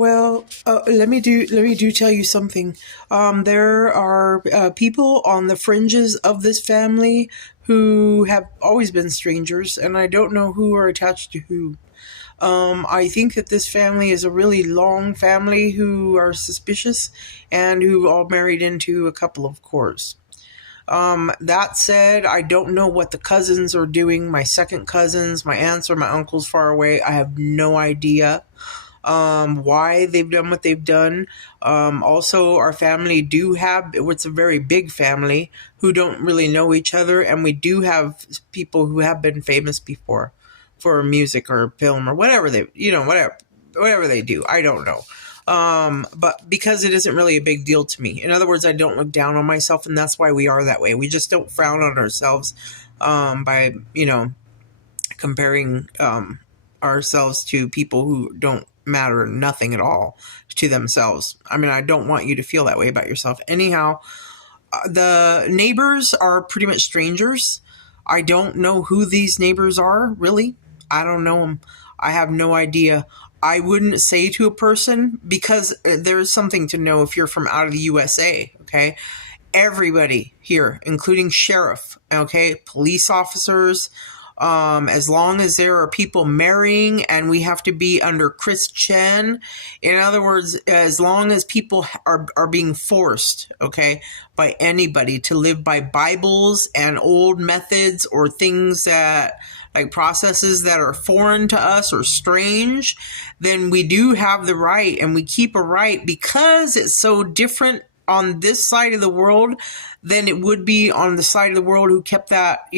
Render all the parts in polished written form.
Well, let me tell you something. There are people on the fringes of this family who have always been strangers, and I don't know who are attached to who. I think that this family is a really long family who are suspicious and who all married into a couple of courts. That said, I don't know what the cousins are doing. My second cousins, my aunts or my uncles far away, I have no idea why they've done what they've done. Also, our family do have, it's a very big family who don't really know each other, and we do have people who have been famous before for music or film or whatever whatever they do. I don't know. But because it isn't really a big deal to me. In other words, I don't look down on myself, and that's why we are that way. We just don't frown on ourselves by, comparing ourselves to people who don't matter nothing at all to themselves. I mean, I don't want you to feel that way about yourself. Anyhow, the neighbors are pretty much strangers. I don't know who these neighbors are, really. I don't know them. I have no idea. I wouldn't say to a person because there's something to know if you're from out of the USA, okay? Everybody here, including sheriff, okay, police officers, as long as there are people marrying and we have to be under Christian, in other words, as long as people are being forced, okay, by anybody to live by Bibles and old methods or things that, like processes that are foreign to us or strange, then we do have the right, and we keep a right because it's so different on this side of the world than it would be on the side of the world who kept that,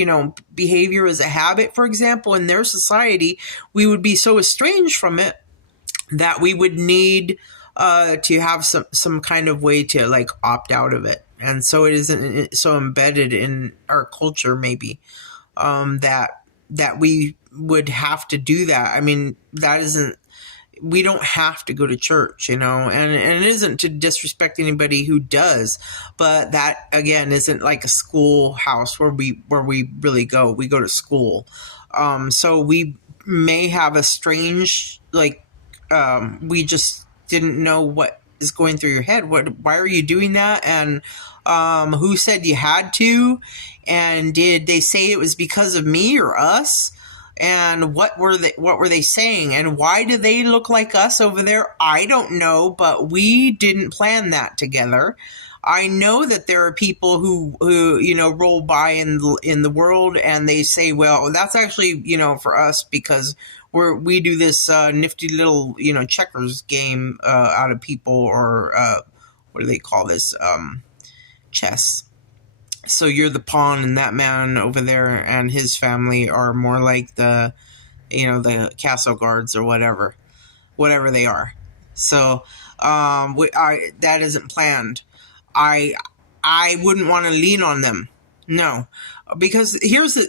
behavior as a habit. For example, in their society, we would be so estranged from it that we would need to have some kind of way to like opt out of it. And so it isn't so embedded in our culture, maybe, that we would have to do that. I mean, we don't have to go to church, and it isn't to disrespect anybody who does, but that again isn't like a schoolhouse where we really go. We go to school. So we may have a strange, we just didn't know what is going through your head. Why are you doing that? And who said you had to? And did they say it was because of me or us? And what were they saying? And why do they look like us over there? I don't know, but we didn't plan that together. I know that there are people who roll by in the world and they say, well, that's actually, for us because we do this nifty little, checkers game out of people, or what do they call this? Chess. So you're the pawn, and that man over there and his family are more like the castle guards or whatever they are. So that isn't planned. I wouldn't want to lean on them. No, because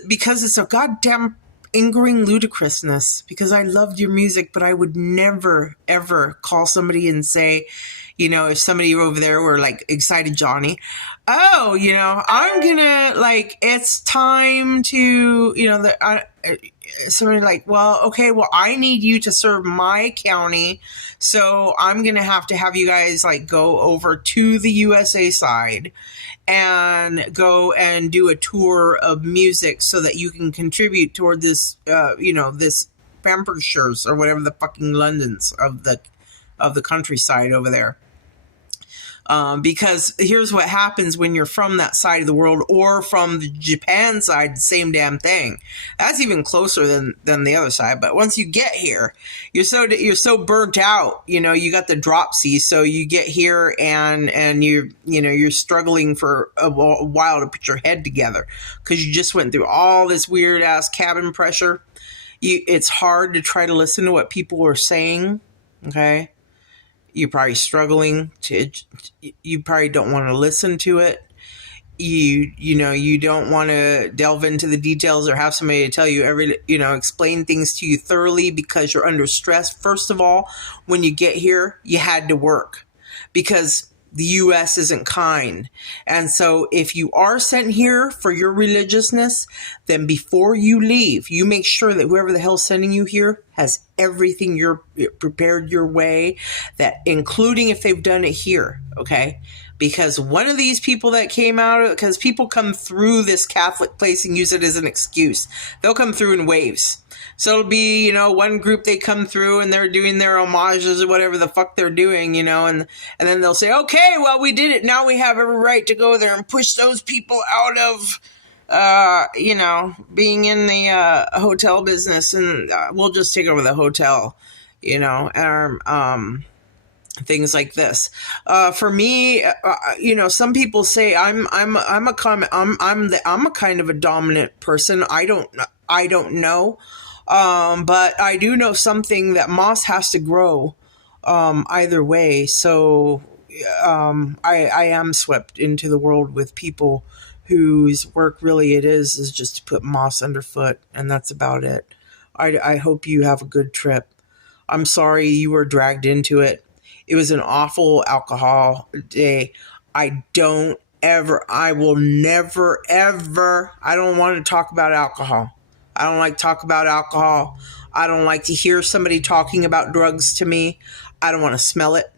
because it's a goddamn angering ludicrousness. Because I loved your music, but I would never ever call somebody and say, if somebody over there were like excited Johnny, oh, I'm gonna it's time to, somebody like, well, okay, well, I need you to serve my county. So I'm going to have you guys go over to the USA side and go and do a tour of music so that you can contribute toward this, this Pampershires or whatever the fucking Londons of the countryside over there. Because here's what happens when you're from that side of the world or from the Japan side, the same damn thing. That's even closer than the other side. But once you get here, you're so burnt out. You got the dropsy, so you get here and you're struggling for a while to put your head together because you just went through all this weird ass cabin pressure. It's hard to try to listen to what people are saying. Okay. You're probably struggling you probably don't want to listen to it. You don't want to delve into the details or have somebody to tell you explain things to you thoroughly because you're under stress. First of all, when you get here, you had to work because the U.S. isn't kind. And so if you are sent here for your religiousness, then before you leave, you make sure that whoever the hell's sending you here has everything you're prepared your way, that including if they've done it here, okay? Because one of these people that came out, because people come through this Catholic place and use it as an excuse. They'll come through in waves. So it'll be, one group they come through and they're doing their homages or whatever the fuck they're doing, and then they'll say, okay, well, we did it. Now we have every right to go there and push those people out of, being in the hotel business, and we'll just take over the hotel, things like this. For me, some people say I'm a kind of a dominant person. I don't know. But I do know something, that moss has to grow either way. So I am swept into the world with people whose work really it is just to put moss underfoot, and that's about it. I hope you have a good trip. I'm sorry you were dragged into it. It was an awful alcohol day. I will never, ever, I don't want to talk about alcohol. I don't like to talk about alcohol. I don't like to hear somebody talking about drugs to me. I don't want to smell it.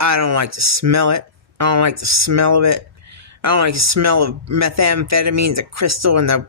I don't like to smell it. I don't like the smell of it. I don't like the smell of methamphetamine, the crystal, and the